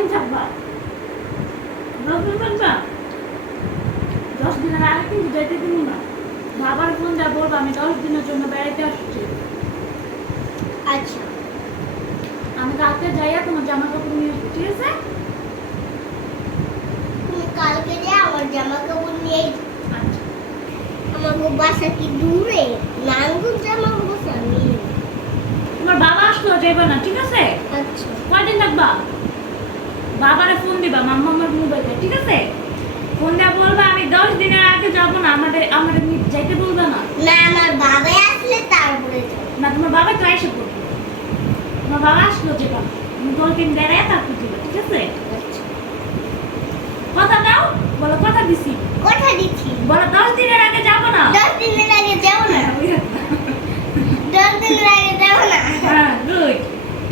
দিন থাকবা দশ থাকবা দশ দিনের আগে কিন্তু যেতে দিব না। বাবার ফোন যা বলব আমি দশ দিনের জন্য বেড়াইতে আসছি। আচ্ছা। আমি কালকে যাইয়া তোমার জামা কাপড় নিয়ে ঠিক আছে? কালকে যে আমার জামা কাপড় নিয়ে আচ্ছা। আমাকে বাসা কি দূরে? নাঙ্গুর জামা কাপড় আমি তোমার বাবা আসলো যাইবা না ঠিক আছে? আচ্ছা। কয়দিন থাকবা? বাবারে ফোন দিবা মাম্মা আমার মোবাইলে ঠিক আছে? ফোন দেওয়া বলবা আমি দশ দিনের আগে যাব না আমাদের আমাদের যাইতে বলবা না। না আমার বাবা আসলে তারপরে না তোমার বাবা তো এসে পড়বে। তোমার বাবা আসলো যেটা তুমি কলদিন বেড়ায় তারপর দিবা ঠিক আছে? আচ্ছা। কথা দাও বলো কথা দিছি। কথা দিচ্ছি। বলো দশ দিনের আগে যাব না দশ দিনের আগে যাব না দশ দিনের আগে যাব না হ্যাঁ গুড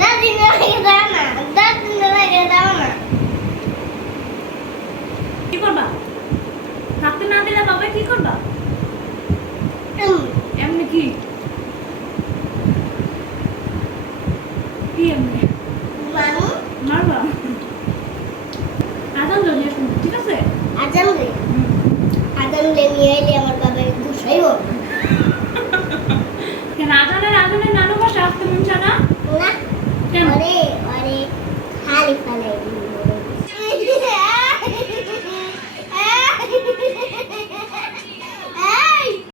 দশ দিনের আগে যাব না দশ দিনের আগে যাব না কি করবা থাকতে না দিলে বাবা কি করবা উম, এমনি কি? ঠিক আছে? আজান রে আজান রে নিয়ে এলে আমার বাবা গুছাইব কেন আজানের আজানের নানু বাসা আসতে মন চায় না? না। কেন?